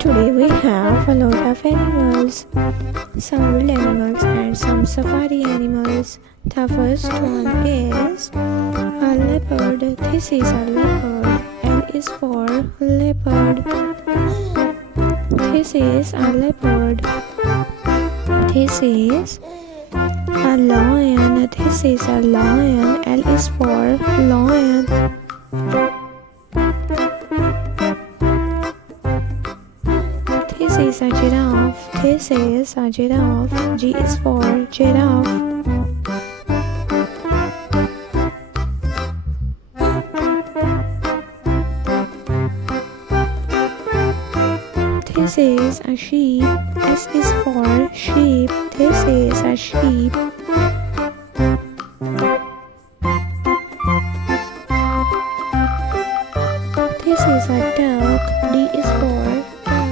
Today we have a lot of animals, some wild animals and some safari animals. The first one is a leopard. This is a leopard. L is for leopard. This is a leopard. This is a lion. This is a lion. L is for lion. This is a giraffe. This is a giraffe. G is for giraffe. This is a sheep. S is for sheep. This is a sheep. This is a duck. D is for duck.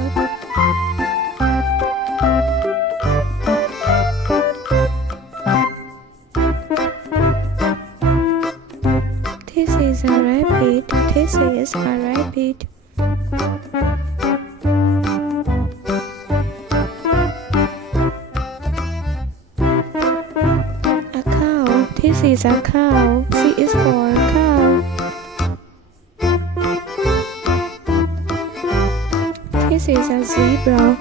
This is a rabbit. This is a rabbit. A cow. This is a cow. C is for cow. This is a zebra.